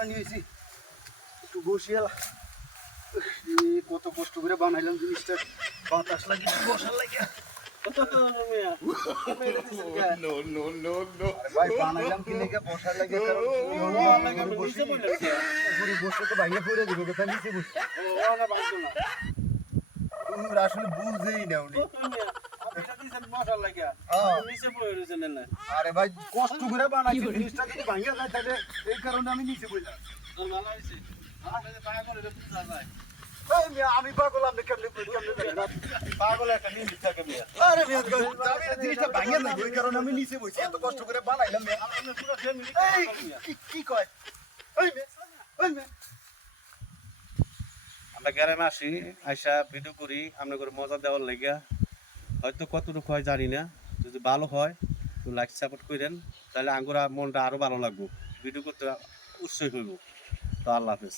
টানাটানি হয়েছি, একটু বসি এলা। কত কষ্ট করে বানাইলাম জিনিসটা, বাতাস লাগে বসার লাগে। ভাই বানাইলাম কি লেগে বসার লাগে, বসে তো বাইরে পড়ে দিব, কোথায় নিচে বসে আসলে বুঝেই না উনি। আরে ভাই কষ্ট করে বানাইছি জিনিসটা, যদি ভাঙিয়া যায় তাহলে এই কারণে আমি নিচে বললাম। আমি পাগল, আপনি কেমনে পাগল একটা নিয়ে থাকে মিয়া। আরে মিয়া জিনিসটা ভাঙিয়া যায় ওই কারণে আমি নিচে বসছি, এত কষ্ট করে বানাইলাম। কি কয় আমরা গ্রামে আসি, আইসা ভিডিও করি আমরা করে মজা দেওয়ার লেগে। হয়তো কতটুকু হয় জানি না, যদি ভালো হয় তো লাইক সাপোর্ট করেন, তাহলে আঙ্গুরা মনটা আরো ভালো লাগবে, ভিডিও করতে উৎসাহী হইব। তো আল্লাহ হাফেজ।